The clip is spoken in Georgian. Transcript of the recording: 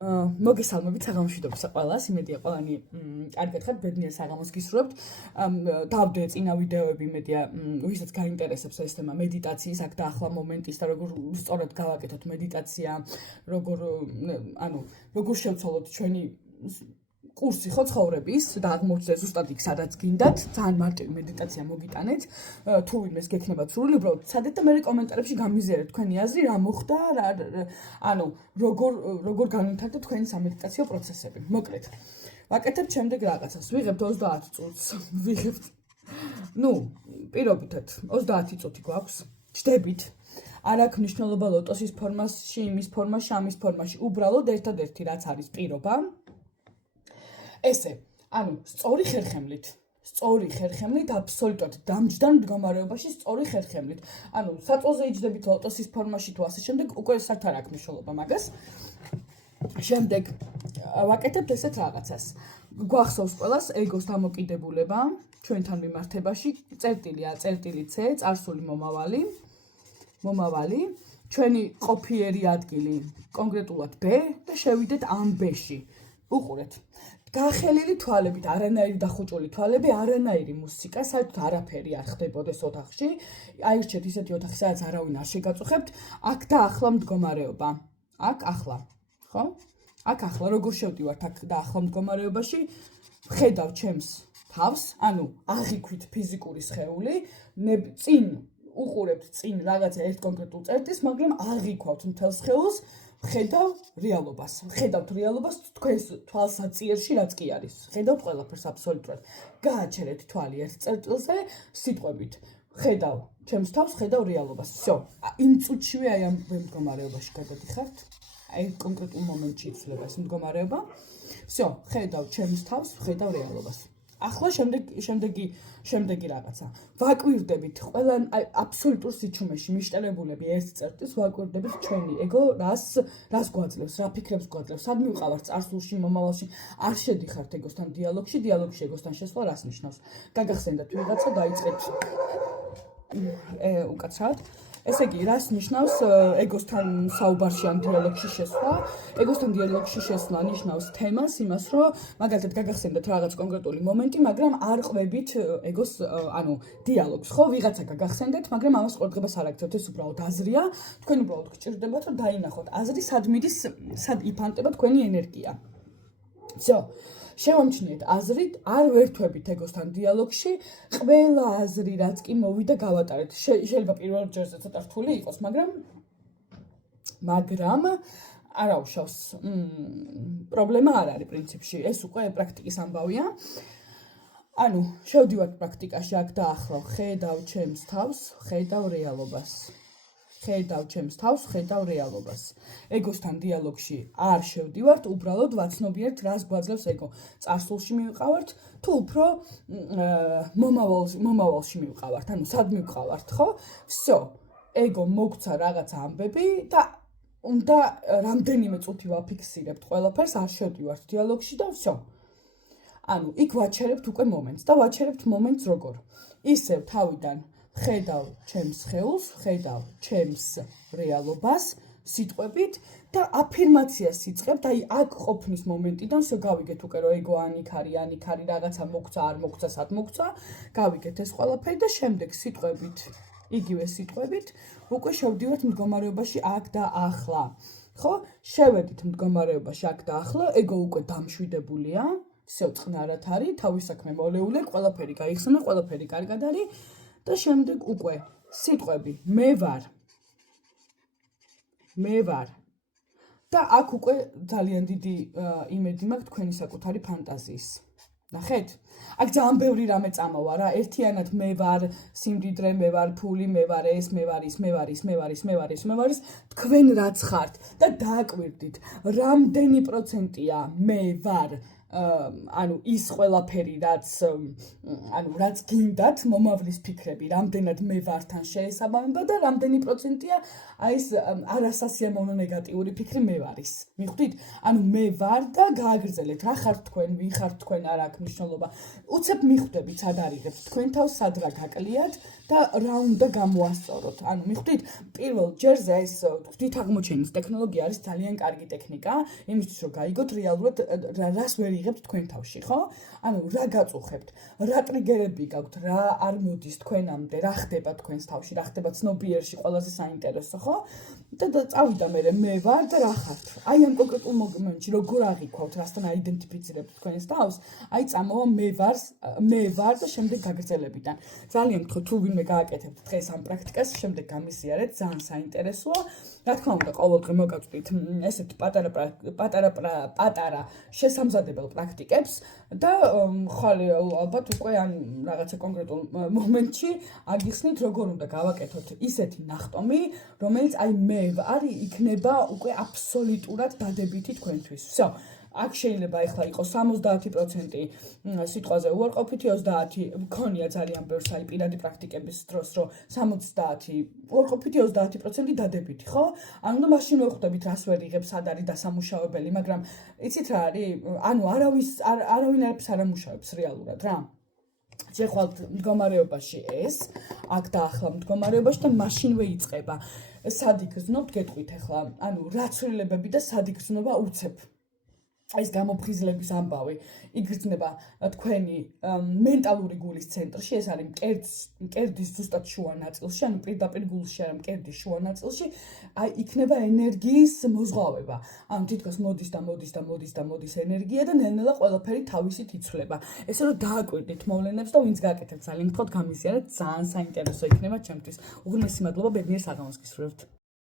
მოგესალმებით საღამოშვიდობის ყველას, იმედია ყველანი კარგად ხართ, ბედნიერ საღამოს გისურვებთ. დავდე წინა ვიდეოები, იმედია ვისაც გაინტერესებს ეს თემა მედიტაციის, აქ და ახლა მომენტის და როგორ სწორად გავაკეთოთ მედიტაცია, როგორ შევცვალოთ ჩვენი კურსი ხო ცხოვრების და აღმოჩნდა ზუსტად იქ სადაც გინდათ, ძალიან მარტივი მედიტაცია მოგიტანეთ. თუ ვინმეს გექნება სრული, უბრალოდ ცადეთ და მე კომენტარებში გამიზიარეთ თქვენი აზრი, რა მოხდა, როგორ განვითარდა თქვენი სამედიტაციო პროცესები. მოკლედ, ვაკეთებთ შემდეგ რაღაცას. ვიღებთ 30 წუთს, ვიღებთ. პირობითად 30 წუთი გვაქვს. ჯდებით. არ აქვს მნიშვნელობა ლოტოსის ფორმაში, იმის ფორმაში, ამის ფორმაში. უბრალოდ ერთადერთი რაც არის პირობა ესე, სწორი ხერხემლით, აბსოლუტურად დამჯდარ მდგომარეობაში სწორი ხერხემლით. საწოლზე იჯდებით ლოტოსის ფორმაში თუ ასე შემდეგ, უკვე საერთოდ არ აქვს მნიშვნელობა მაგას. შემდეგ ვაკეთებთ ესეთ რაღაცას. გვახსოვს ყველას ეგოს დამოკიდებულება ჩვენთან მიმართებაში, წერტილი C, წარსული მომავალი, ჩვენი ყოფიერი ადგილი, კონკრეტულად B და შევიდეთ ამ B-ში. უყურეთ. გახელილი თვალებით, არანაირი დახუჭული თვალები, არანაირი მუსიკა, საერთოდ არაფერი არ ხდებოდეს ოთახში. აირჩეთ ისეთი ოთახი, სადაც არავინ არ შეგაწუხებთ. აქ და ახლა მდგომარეობა. აქ ახლა, ხო? აქ ახლა როგორ შევდივართ აქ და ახლა მდგომარეობაში, ხედავ ჩემს თავს, აღიქვით ფიზიკური სხეული, უყურებთ წინ რაღაცა ერთ კონკრეტულ წერტილს, მაგრამ აღიქვავთ მთელ სხეულს. ხედავთ რეალობას თქვენს თვალსაწიერში რაც კი არის. ხედავთ ყველაფერს აბსოლუტურად. გააჩერეთ თვალი ერთ წერტილზე, სიტყვებით. ხედავ ჩემს თავს, ხედავ რეალობას. всё. იმ წუთშივე აი ამ მდგომარეობაში გადადიხართ. აი კონკრეტულ მომენტში იცვლება ეს მდგომარეობა. всё, ხედავ ჩემს თავს, ხედავ რეალობას. ახლა შემდეგი რაღაცა. ვაკვირდებით ყველა აბსოლუტურ სიჩუმეში მიშტერებულები ერთ წერტილს, ვაკვირდებით ჩვენი ეგო რას გვაძლევს, რა ფიქრებს გვაძლევს, სად მივყავართ წარსულში, მომავალში, არ შედიხართ ეგოსთან დიალოგში ეგოსთან შესვლა რას ნიშნავს. გაგახსენდათ ვიღაცა, დაიწყეთ უკაცრავად. ესე იგი, რას ნიშნავს ეგოსთან საუბარში ან დიალოგში შესვლა? ეგოსთან დიალოგში შესვლა ნიშნავს თემას, იმას, რომ მაგალითად გაგახსენდათ რაღაც კონკრეტული მომენტი, მაგრამ არ ყვებით ეგოს, დიალოგს, ხო? ვიღაცა გაგახსენდეთ, მაგრამ ამას ყურადღებას არ აქცევთ, ეს უბრალოდ აზრია. თქვენ უბრალოდ გჭირდებათ, რომ დაინახოთ აზრი, სად მიდის, სად იფანტება თქვენი ენერგია. всё. შევამჩნიეთ აზრით, არ ვერთვებით ეგოსთან დიალოგში, ყველა აზრი რაც კი მოვიდა გავატარეთ. შეიძლება პირველ ჯერზე ცოტა რთული იყოს, მაგრამ არ აუშავს. პრობლემა არ არის პრინციპში, ეს უკვე პრაქტიკის ამბავია. შევდივართ პრაქტიკაში აქ და ახლა, ხედავ ჩემს თავს, ხედავ რეალობას. ეგოსთან დიალოგში არ შევდივართ, უბრალოდ ვაცნობიერთ, რას გვაძლევს ეგო. წარსულში მივყავართ, თუ უფრო მომავალში მივყავართ, სად მივყავართ, ხო? всё. ეგო მოგცა რაღაც ამბები და უნდა რამდენიმე წუთი ვაფიქსირებთ ყველაფერს, არ შევდივართ დიალოგში და всё. იქ ვაჩერებთ უკვე მომენტს და ვაჩერებთ მომენტს როგორ? ისევ თავიდან ხედავ ჩემს სხეულს, ხედავ ჩემს რეალობას, სიტყვებით და აფირმაციას იწყებთ, აი აქ ყოფნის მომენტიდან, всё გავიგეთ უკვე რომ ეგო ანიქ არის, რაღაცა მოგცა, არ მოგცა, სად მოგცა, გავიგეთ ეს ყველაფერი და შემდეგ სიტყვებით, იგივე სიტყვებით, უკვე შევდივართ მდგომარეობაში აქ და ახლა. ხო? შევედით მდგომარეობაში აქ და ახლა, ეგო უკვე დამშვიდებულია, всё წყნარად არის, თავის საქმე მოლეულე, ყველაფერი გაიხსნა, ყველაფერი კარგად არის. და შემდეგ უკვე სიტყვები მე ვარ და აქ უკვე ძალიან დიდი იმედი მაქვს თქვენი საკუთარი ფანტაზიის. ნახეთ? აქ ძალიან ბევრი რამე წამოვა რა, ერთიანად მე ვარ, სიმდიდრე მე ვარ, ფული მე ვარ, ეს მე ვარ, ის მე ვარ, თქვენ რაც ხართ და დააკვირდით, რამდენი პროცენტია მე ვარ ანუ ის ყველაფერი რაც გინდათ მომავლის ფიქრები რამდენად მე ვარ თან შეესაბამება და რამდენი პროცენტია აი ეს არასასიამოვნო ნეგატიური ფიქრი მე ვარის მიხვდით ანუ მე ვარ და გააგრძელეთ რა ხართ თქვენ ვინ ხართ თქვენ არ აქვს მნიშვნელობა უცებ მიხვდებით სად არიღებთ თქვენ თავს სად რა გაკლიათ და რა უნდა გამოასწოროთ ანუ მიხვდით პირველ ჯერზე ეს ვთქვით აღმოჩენის ტექნოლოგია არის ძალიან კარგი ტექნიკა იმისთვის რომ გაიგოთ რეალურად რას ვერ იღებთ თქვენ თავში ხო ანუ რა გაწუხებთ რა ტრიგერები გაქვთ რა არ მოდის თქვენამდე რა ხდება თქვენს თავში რა ხდება ცნობიერში ყველაზე საინტერესო ხო და წავიდა მე ვარ და რა ხართ აი ამ კონკრეტულ მომენტში როგორ აღიქვავთ რასთან აიდენტიფიცირებთ თქვენს თავს აი წამოვა მე ვარ და შემდეგ გაგრძელებიდან ძალიან გთხოვთ თუ ვინმე გააკეთებთ დღეს ამ პრაქტიკას შემდეგ გამისიარეთ ძალიან საინტერესოა რა თქმა უნდა ყოველდღე მოგაწვდით ესეთ პატარა შესამზადებელ პრაქტიკებს და ხალე ალბათ უკვე ან რაღაცა კონკრეტულ მომენტში აგიხსნით როგორ უნდა გავაკეთოთ ისეთი ნახტომი რომელიც აი მე არის იქნება უკვე აბსოლუტურად დადებითი თქვენთვის всё აქ შეიძლება ეხლა იყოს 70% სიტყვაზე უარყოფითი 30 მქონია ძალიან ბევრს აი პირადი პრაქტიკების დროს რომ 70 უარყოფითი 30% დადებითი ხო ანუ მაშინ ვხვდებით რას ვერ იღებს სად არის დასამუშავებელი მაგრამ იცით რა არის ანუ არავინ არაფერს არ ამუშავებს რეალურად რა შეხვალთ მდგომარეობაში ეს აქ და ახლა მდგომარეობაში და მაშინვე იწყება სად იგრძნობთ გეტყვით ახლა ანუ რა ცვლილებები და სად იგრძნობა უცებ ეს გამოფხიზლების ამბავი იგრძნება თქვენი მენტალური გულის ცენტრში ეს არის მკერდის ზუსტად შუა ნაწილში ანუ პირდაპირ გულში არა მკერდის შუა ნაწილში აი იქნება ენერგიის მოზღვავება ანუ თითქოს მოდის ენერგია და ნელ-ნელა ყველაფერი თავისით იცვლება ესე რომ დააკვირდით მოვლენებს და ვინც გააკეთებთ ძალიან გთხოვთ გამისიარეთ ძალიან საინტერესო იქნება ჩემთვის უღრმესი მადლობა ბედნიერ საღამოს გისურვებთ